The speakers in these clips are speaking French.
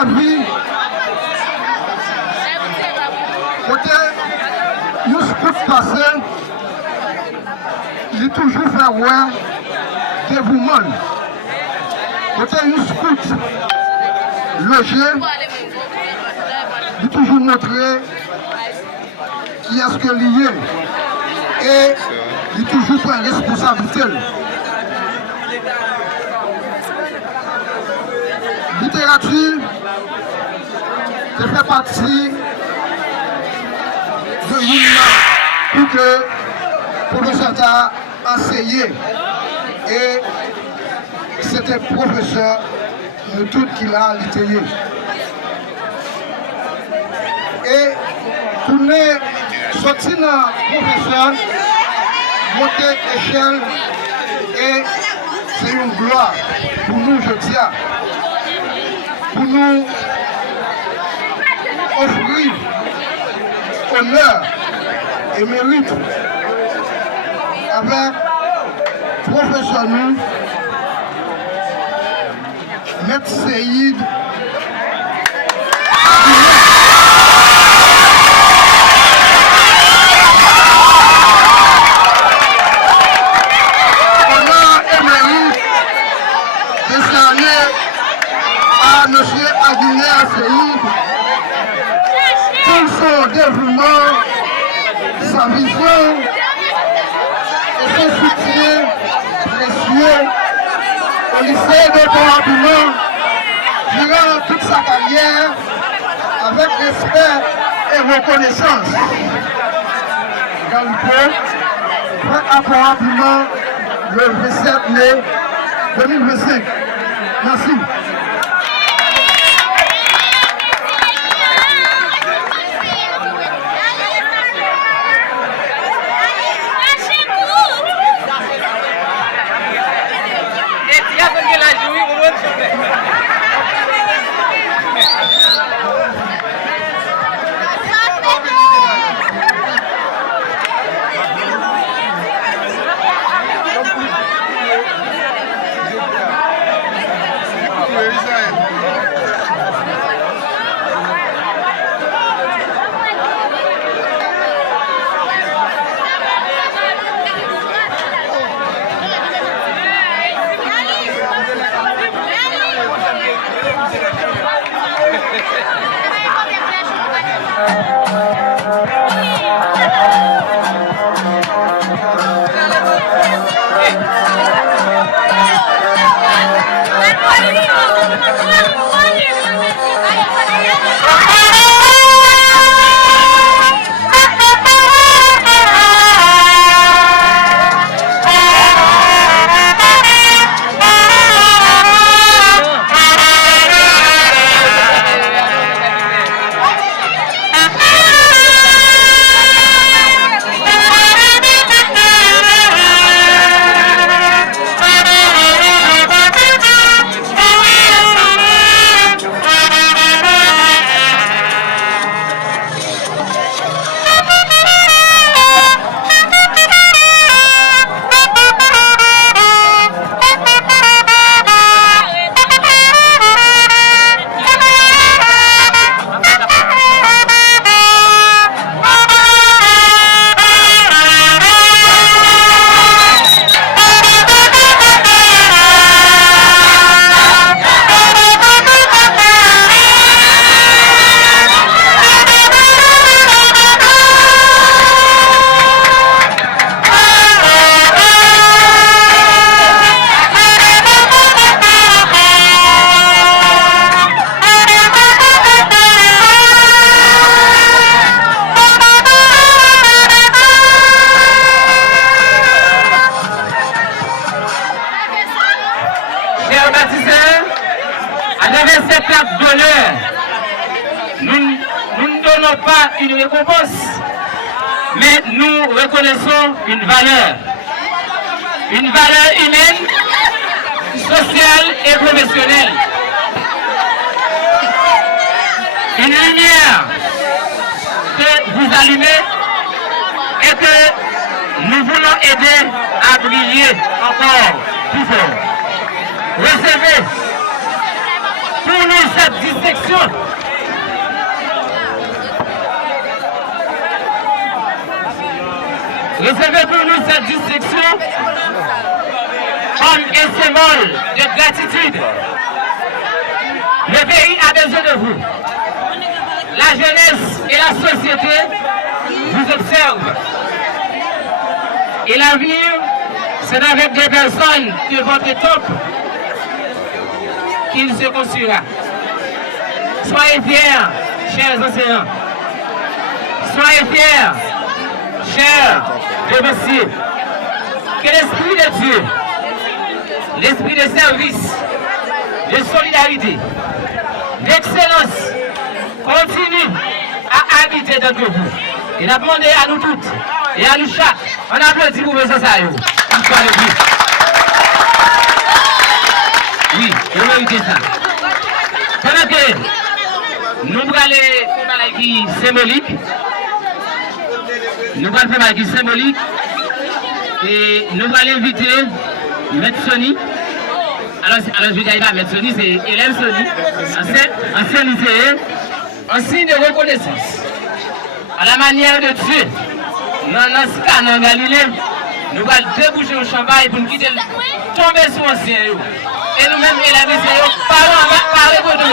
la vie, côté une scout passé, il est toujours fait ouais dévouement. Côté une scout logé, il est toujours montré qui est-ce que lié et il est toujours pris responsabilité. Littérature, je fais partie de l'UNA pour que le professeur a enseigné. Et c'était professeur de tout qu'il a littéraire. Et pour nous sortir dans professeur, monter échelle, et c'est une gloire pour nous, je dis. Pour nous offrir honneur et mérite avec professeur nous, Maître Seyid. Honneur et mérite décerné à M. Aguilera Seyid pour son développement, sa vision et son soutien précieux au lycée de Port-Abouman durant toute sa carrière avec respect et reconnaissance. Galipé, prêt à Port-Abouman le 27 mai 2025. Merci. pas une récompense, mais nous reconnaissons une valeur humaine, sociale et professionnelle. Une lumière que vous allumez et que nous voulons aider à briller encore plus fort. Recevez pour nous cette dissection. Réservez pour nous cette dissection comme un symbole de gratitude. Le pays a besoin de vous. La jeunesse et la société vous observent. Et l'avenir, c'est avec des personnes de votre top qu'il se construira. Soyez fiers, chers enseignants. Soyez fiers, chers devanciers. Que l'esprit de Dieu, l'esprit de service, de solidarité, d'excellence continue à habiter dans vous. Il a demandé à nous toutes et à nous chaque. On applaudit pour M. Sayo. Oui, vous méritez ça. Pendant que nous allons faire un symbolique, nous allons faire un symbolique et nous allons inviter M. Sony. Alors je vais dire pas M. Sony, c'est Hélène Sony, ancien lycéen, en signe de reconnaissance. À la manière de Dieu, dans ce cas, dans Galilée, nous allons déboucher au champagne pour nous quitter, tomber sur l'ancien. Et nous-mêmes, et la vie, parlez pour nous.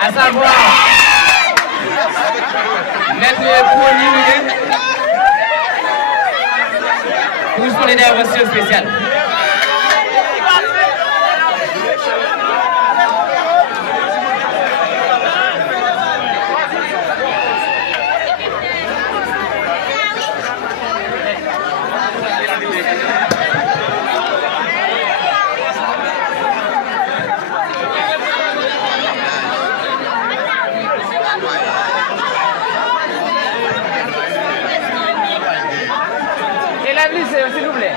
À savoir mettre le premier pour son intervention spéciale. S'il vous plaît.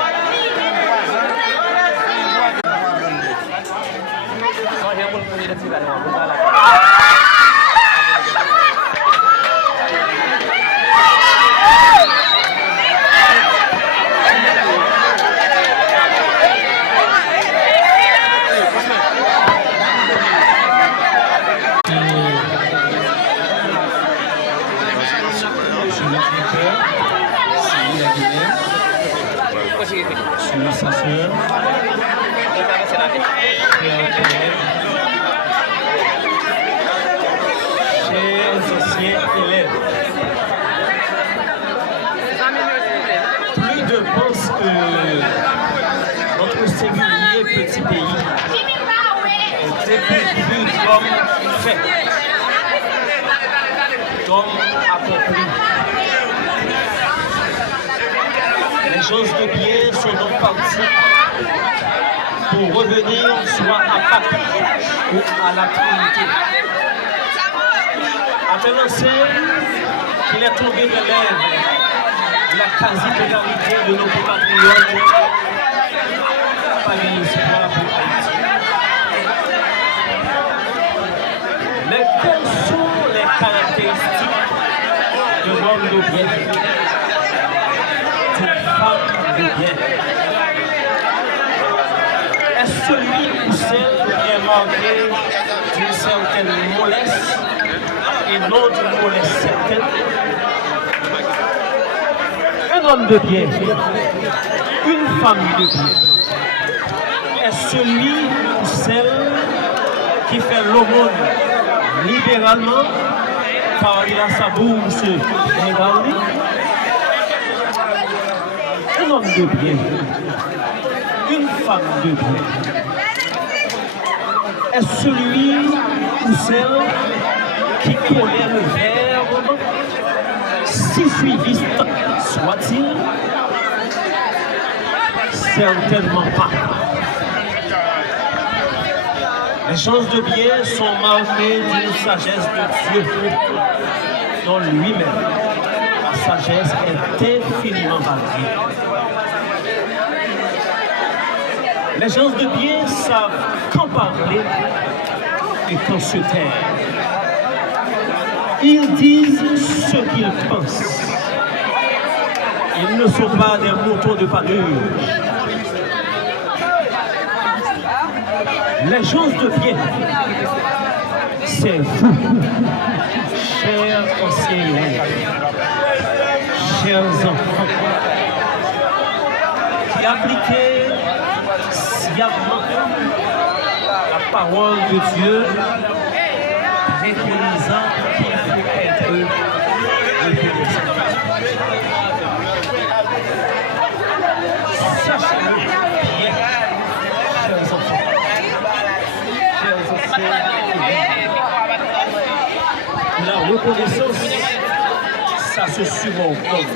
Sur sa sœur, chers anciens élèves, plus de pense que notre singulier petit pays était prévu comme fait, comme accompli. Les choses de bien sont donc parties pour pour revenir soit à Paris ou à la Trinité. À tel enseigne qu'il est tombé de lèvres la quasi-totalité de nos compatriotes par l'espoir pour Haïti. Mais quelles sont les caractéristiques de l'homme de bien, d'une femme de bien? Est-ce celui ou celle qui est marqué d'une certaine mollesse et non d'une mollesse certaine? Un homme de bien, une femme de bien, est celui ou celle qui fait l'aumône libéralement car il a sa bourse égarnie. Un homme de bien, une femme de bien, est celui ou celle qui connaît le verbe, si suiviste soit-il, certainement pas. Les gens de bien sont marqués d'une sagesse de Dieu dans lui-même. La sagesse est infiniment variée. Les gens de bien savent quand parler et quand se taire. Ils disent ce qu'ils pensent. Ils ne sont pas des moutons de pâture. Les gens de bien, c'est vous, chers enseignants, chers enfants, qui appliquez sciemment la parole de Dieu, préconisant qu'il faut être reconnaissant. Sachez-le bien, chers enfants. La reconnaissance, ça se subordonne.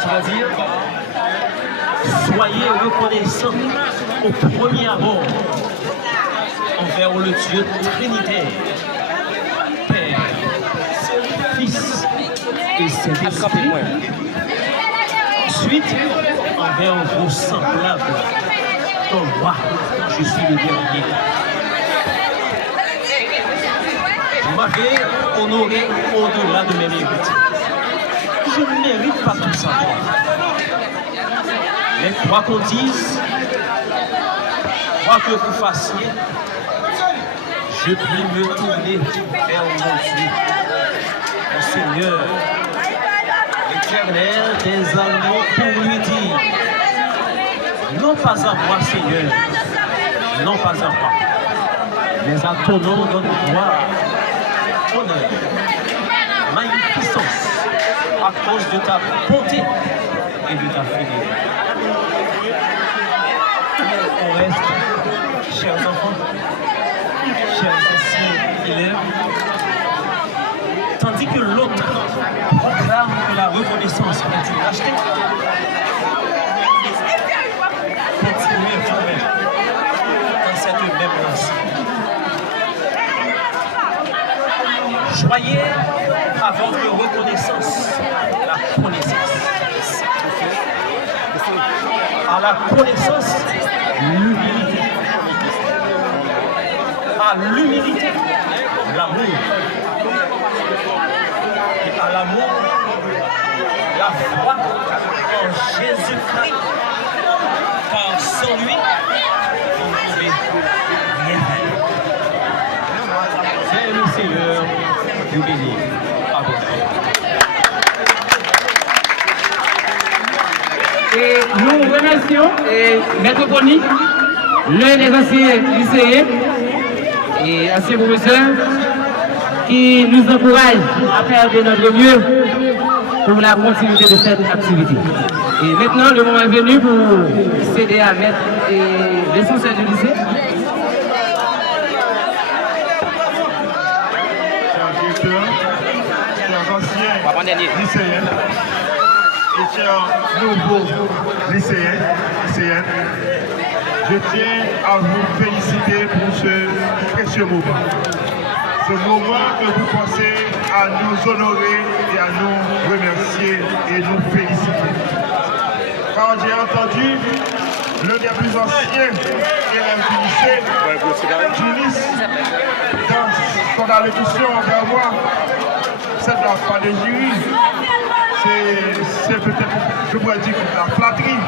C'est-à-dire, soyez reconnaissants au premier abord envers le Dieu trinitaire, Père, Fils et Saint-Esprit. Ensuite, envers vos semblables, dont moi, je suis le dernier. Vous m'avez honoré au-delà de mes mérites. Je ne mérite pas tout ça. Mais quoi qu'on dise, quoi que vous fassiez, je puis me tourner vers mon Dieu, mon Seigneur, l'Éternel des armées, pour lui dire, non pas à moi, Seigneur, non pas à moi, mais à ton nom donne gloire, honneur, magnificence, à cause de ta bonté et de ta fidélité. On reste, chers enfants, chers anciens élèves, tandis que l'autre proclame que la reconnaissance est une lâcheté. Continuez vous-même dans cette même lancée. Joyez à votre reconnaissance la connaissance. À la connaissance, l'humilité. À l'humilité, l'amour. Et à l'amour, la foi en Jésus-Christ. Car sans lui, vous ne pouvez rien faire. C'est le Seigneur vous bénir. À votre Et nous remercions Maître Pony, l'un des anciens lycéens et anciens professeurs qui nous encourage à faire de notre mieux pour la continuité de cette activité. Et maintenant, le moment est venu pour céder à Maître et l'essentiel du lycée. Chers anciens lycéens, et chers nouveaux lycéennes, je tiens à vous féliciter pour ce précieux moment. Ce moment que vous pensez à nous honorer et à nous remercier et nous féliciter. Quand j'ai entendu l'un des plus anciens élèves du lycée, Junis, dans son allocution envers moi, c'est de la panégyrie, c'est peut-être, je pourrais dire, la flatterie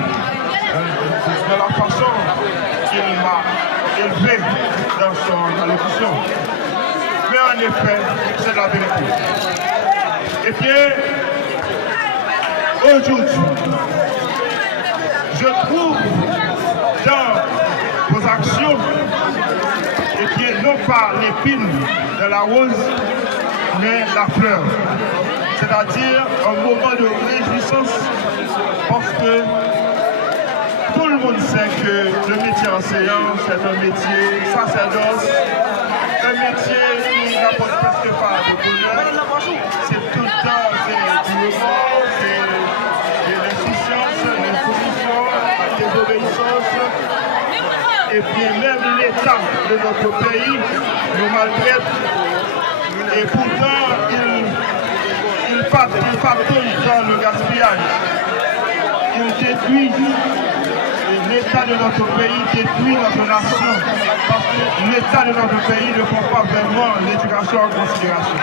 de la façon qu'il m'a élevé dans son allocution. Mais en effet, c'est de la vérité. Et bien, aujourd'hui, je trouve dans vos actions, et bien non pas l'épine de la rose, mais la fleur. C'est-à-dire un moment de réjouissance, parce que tout le monde sait que le métier enseignant, c'est un métier sacerdoce, un métier qui n'apporte presque pas de bonheur. C'est tout le temps du remords, de l'insouciance, de l'insoumission, de la désobéissance. Et puis même l'État de notre pays nous maltraite. Et pourtant, il patrouille dans le gaspillage. Il détruit. L'État de notre pays détruit notre nation. Parce que l'État de notre pays ne prend pas vraiment l'éducation en considération.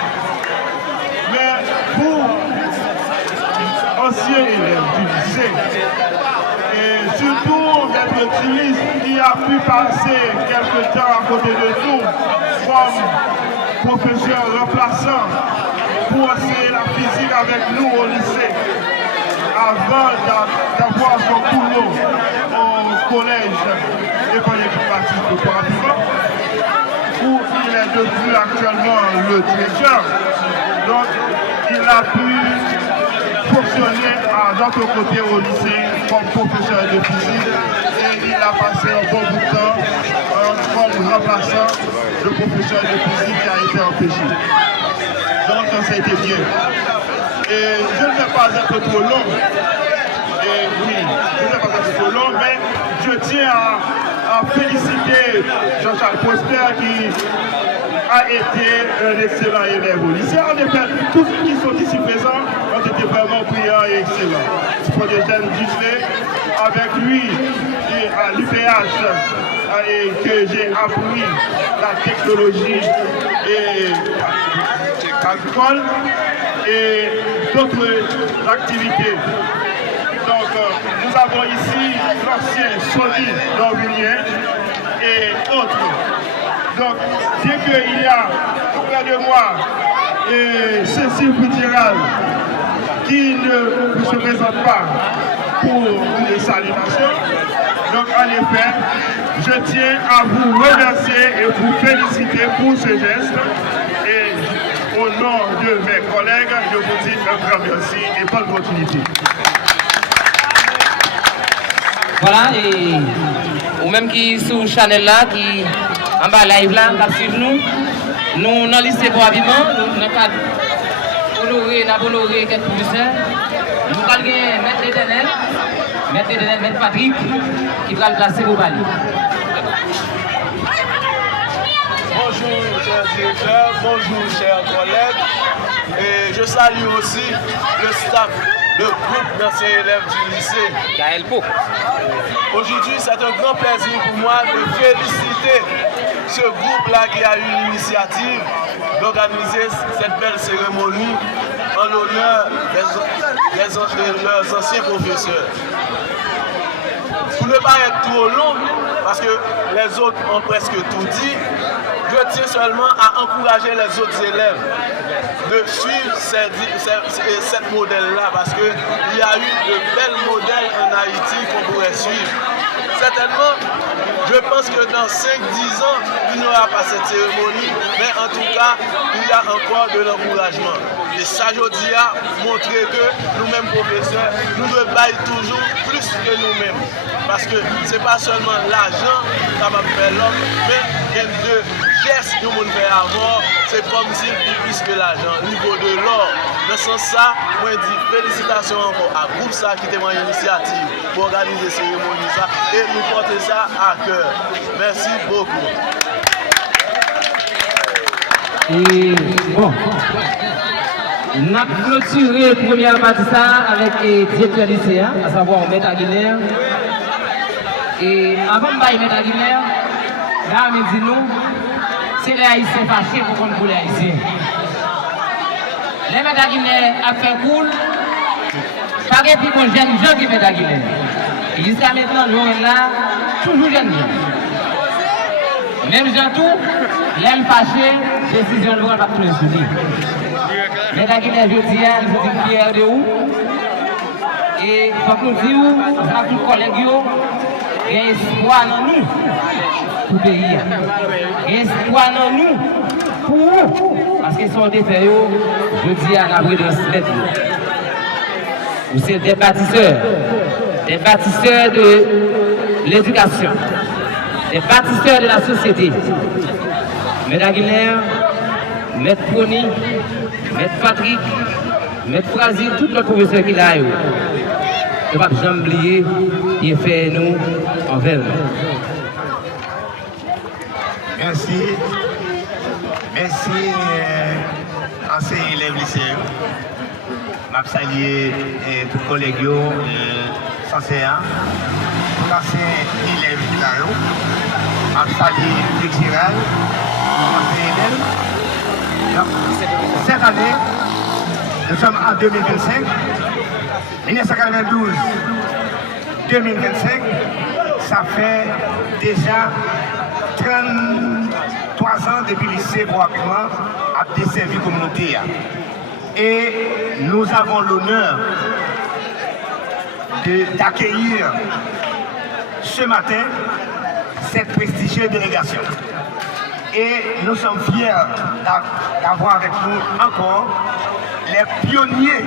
Mais pour anciens élèves du lycée, et surtout des optimistes qui a pu passer quelque temps à côté de nous, comme professeur remplaçant, pour enseigner la physique avec nous au lycée, avant d'avoir son boulot au collège évangélique baptiste de Port-à-Pivot, où il est devenu actuellement le directeur. Donc, il a pu fonctionner à notre côté au lycée comme professeur de physique et il a passé un bon bout de temps comme remplaçant le professeur de physique qui a été empêché. Donc, ça a été bien. Et je ne vais pas être trop long. Et oui, je ne vais pas être trop long, mais je tiens à féliciter Jean-Charles Prosper qui a été un excellent élève au lycée. En effet, tous ceux qui sont ici présents ont été vraiment brillants et excellents. Pour des jeunes lycées, avec lui et à l'UPH, et que j'ai appris la technologie et agricole et d'autres activités. Donc, nous avons ici l'ancien Sony d'Orvilliers et autres. Donc, bien qu'il y a auprès de moi Cécile Boutiral qui ne se présente pas pour une salutation, donc en effet, je tiens à vous remercier et vous féliciter pour ce geste. Et au nom de mes collègues, je vous dis un grand merci et bonne continuité. Voilà, et ou même qui sur Chanel là, qui en bas live là, qui suivent nous dans le lycée Port-à-Pivot, nous n'avons pas honoré quelques professeurs. Nous allons mettre l'Éternel, mettre Patrick, qui va le placer pour parler. Bonjour chers directeurs, bonjour chers collègues, et je salue aussi le staff, le groupe d'anciens élèves du lycée Gaël Pau. Aujourd'hui, c'est un grand plaisir pour moi de féliciter ce groupe-là qui a eu l'initiative d'organiser cette belle cérémonie en l'honneur de leurs anciens professeurs. Pour ne pas être trop long, parce que les autres ont presque tout dit, je tiens seulement à encourager les autres élèves de suivre cette modèle-là, parce qu'il y a eu de belles modèles en Haïti qu'on pourrait suivre. Certainement, je pense que dans 5-10 ans, il n'y aura pas cette cérémonie, mais en tout cas, il y a encore de l'encouragement. Et ça, je dis, a montré que nous-mêmes professeurs, nous devons bailler toujours plus que nous-mêmes. Parce que ce n'est pas seulement l'argent qui va faire l'homme, mais il y a deux gestes que nous faisons avant. C'est comme s'il vit plus que l'argent. Au niveau de l'or, dans ce sens, ça, moi, je dis félicitations encore à groupe ça qui était mon initiative pour organiser cette cérémonie ça et nous porter ça à cœur. Merci beaucoup. Et bon, on a clôturé la première partie ça avec le directeur lycéen, à savoir Maître Aguilère. Et avant de mettre Aguilère, là, on dit nous, c'est les Haïtiens fâchés pour qu'on les Haïtiens. Les Maître Aguilère a fait cool, pas que plus bon jeune gens qui Maître Aguilère. Et jusqu'à maintenant, nous sommes là, toujours jeunes gens. Même gens tout, l'aime fâché, décision de loi pas tous les soumis. Maître Aguilère, je dis, il faut une pierre de où. Et il faut que nous disions, à tous les collègues, il y a espoir dans nous pour le pays. Il y a espoir dans nous pour nous. Parce qu'ils sont des faits, je dis à l'abri de se mettre. Vous êtes des bâtisseurs de l'éducation, des bâtisseurs de la société. Maître Aguilère, Maître Pony, Maître Patrick, Maître Frasil, tous les professeurs qui l'ont. Ne pas jamais oublier, il fait nous envers nous. Merci. Merci, enseignants élèves lycéens. Je salue tous les collègues, enseignants, tous les anciens élèves qui sont là. Je salue Félix Giral, enseignants élèves. Donc, cette année, nous sommes en 2025. 1992-2025, ça fait déjà 33 ans depuis le lycée probablement à desservi communauté. Et nous avons l'honneur d'accueillir ce matin cette prestigieuse délégation. Et nous sommes fiers d'avoir avec nous encore les pionniers,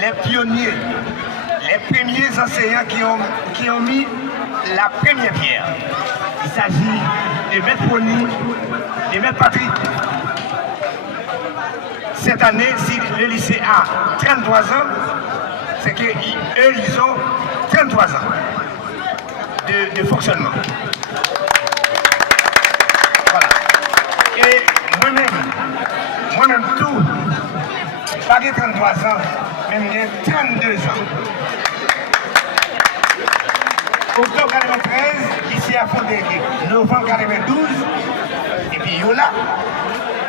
les premiers enseignants qui ont mis la première pierre. Il s'agit de Maître Pony, de Maître Patrick. Cette année, si le lycée a 33 ans, c'est qu'eux, ils ont 33 ans de fonctionnement. Voilà. Et moi-même tout, pas de 33 ans, même de 32 ans. Octobre 93, ici à fondé novembre 92, et puis Yola.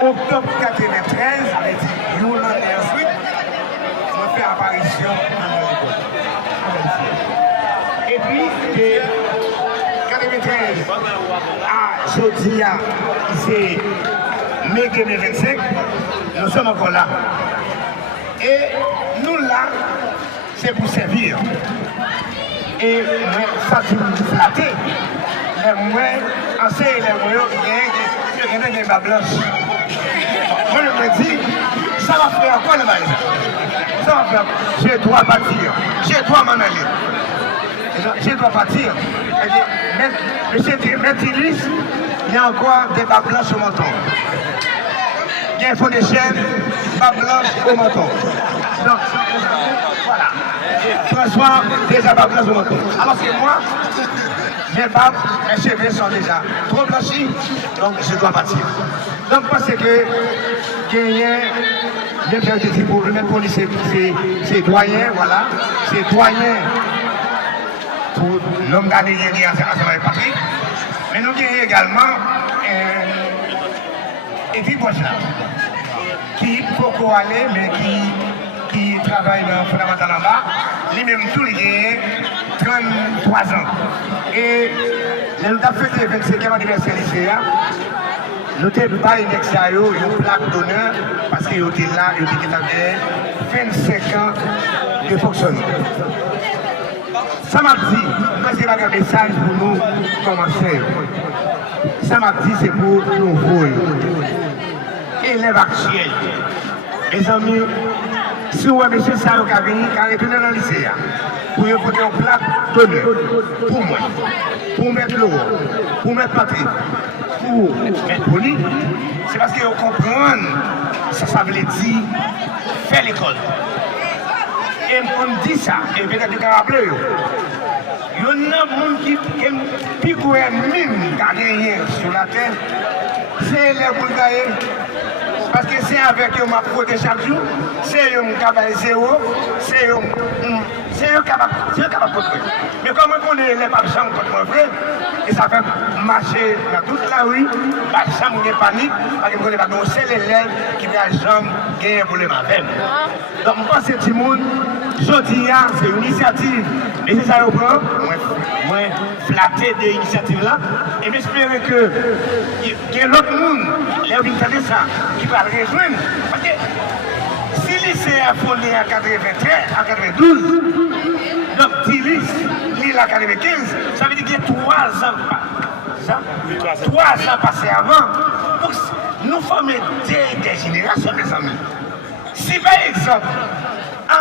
Octobre 93, avec Yola et ensuite, on fait apparition dans l'école. Et puis, de 93 à jeudi, c'est mai 2025, nous sommes encore là. Et nous là, c'est pour servir. Et ça, c'est pour flatter. Les moins anciens et les moins, il y a des blanches. Moi, je me dis, ça va faire quoi le bail? Ça va faire. Je dois partir. Je dois m'en aller. Je dois partir. Monsieur Métilis, il y a encore des bas blanches au menton. Il faut des chaînes, bas blanches au menton. Donc, voilà. François, déjà bas blanches au menton. Alors que moi, mes babes, mes cheveux sont déjà trop blanchis, donc je dois partir. Donc, parce que bien faire des pour le même police, c'est doyen, voilà, c'est doyen pour l'homme gagné à Patrick. Mais nous avons également Edith Boisla, qui peut aller, mais qui travaille dans le fondamental en bas, lui-même tout il a 33 ans. Et nous avons fêté le 25e anniversaire lycéen. Nous n'avons pas une plaque d'honneur parce qu'ils étaient là, ils étaient 25 ans de fonctionnement. Ça m'a dit, parce qu'il y a un message pour nous commencer. Ça m'a dit, c'est pour nous voir. Élèves actuels, Mes amis, si vous avez monsieur Sayo qui a gagné, qui a retourné dans le lycée, pour y porter une plaque d'honneur, pour moi, pour mettre l'eau, pour mettre Patrick, pour mettre Poli, c'est parce qu'ils comprennent ça veut dire faire l'école. Et on dit ça, et peut-être que vous rappelez, il y a des gens qui piquent même qui a gagné sur la terre, c'est les Bulgares. Parce que c'est avec eux que je protège chaque jour, c'est eux qui travaillent zéro, c'est eux qui capable de construire. Mais comme on connaît les papes chambres contre mon frère, et ça fait marcher dans toute la rue, pas de chambre de panique, parce qu'on ne connaît pas, c'est l'élève qui va jamais gagner pour les mavem. Donc, je pense que tout le monde, jeudi, c'est une initiative, et c'est ça que je prends, moi, flatté de l'initiative là, et j'espère que il y a l'autre monde, les gens ça, qui va le rejoindre. Parce que si le lycée a fondé en 93, en 92, donc Tilis, l'île en 95, ça veut dire qu'il y a 3 ans passés avant. Pour nous former des générations, mes amis. Si par exemple,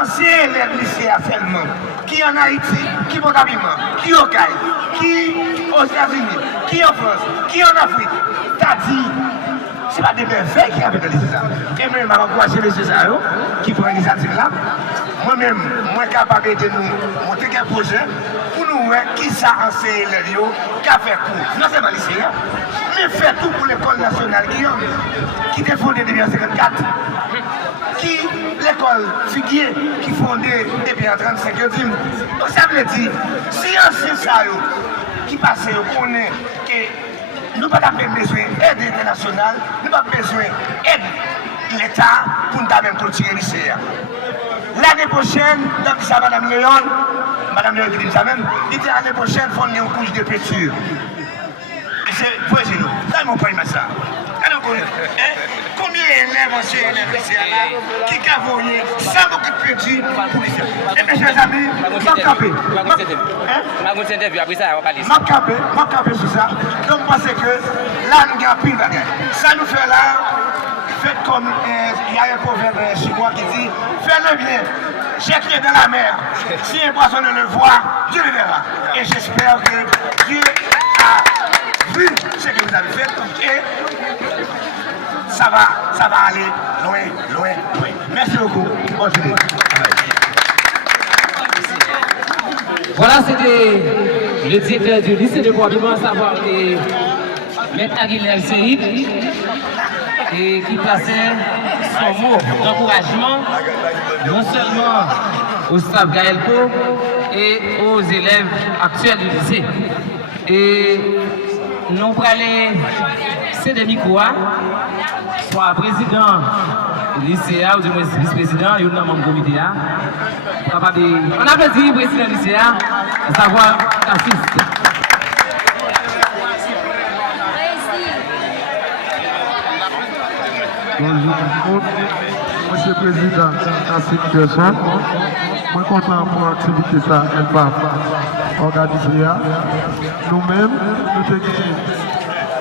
ancien élève lycée seulement, qui en Haïti, qui est en habillement, qui est au Caille, qui aux États-Unis, qui en France, qui en Afrique, t'as dit, c'est pas des merveilles qui avaient dans les États. Et même, je vais encourager les César qui prennent l'initiative là. Moi-même, je suis capable de nous monter un projet pour nous voir qui ça enseigne les lieux, qui a fait cours. Non seulement lycée, mais fait tout pour l'école nationale qui était fondée depuis 1954. Qui l'école Figuier qui fondée depuis en 1935. Donc ça veut dire, si ancien ça qui passe, on connaît que nous n'avons pas besoin d'aide internationale, nous n'avons pas besoin d'aide l'État pour nous même continuer le lycée. L'année prochaine, donc ça Madame Léon qui dit ça même, il dit l'année prochaine, il faut une couche de peinture. Et c'est pour nous. Là, mon point de ça. Combien d'élèves anciens élèves lycéens là qui cavouillent sans beaucoup de peinture pour lycée? Et mes chers amis, je capé. Je capé sur ça. Donc, parce que là, nous avons pile de ça nous fait là, faites comme il y a un proverbe chinois qui dit faites-le bien, jetez dans la mer. Si un poisson ne le voit, Dieu le verra. Et j'espère que Dieu a vu ce que vous avez fait et ça va aller loin, loin, loin. Merci beaucoup. Bonne journée. Voilà, c'était le directeur du lycée de Bois-Blanc, savoir Maître Aguilère Seyd, et qui passait son mot d'encouragement non seulement au staff Gaëlpo et aux élèves actuels du lycée. Et nous allons aller céder micro, soit président du lycée ou du moins vice-président, et un membre du comité. On a plaisir, président du lycée, à savoir assiste. Bonjour, Monsieur le Président, merci personne. Je suis content pour l'activité ça, elle va organiser. Nous-mêmes, nous avons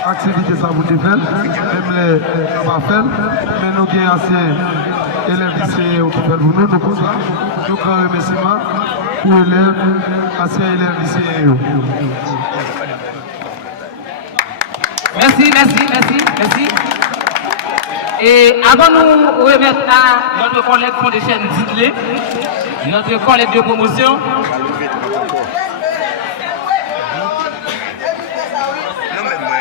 activité ça vous faire, même les pas faire, mais nous avons assez élèves lycéens qui font pour nous, nous ça. Nous avons remerciement pour les élèves, assez élèves lycéens. Merci. Et avant de nous remettre à notre collègue Fondation Ditley, notre collègue de promotion,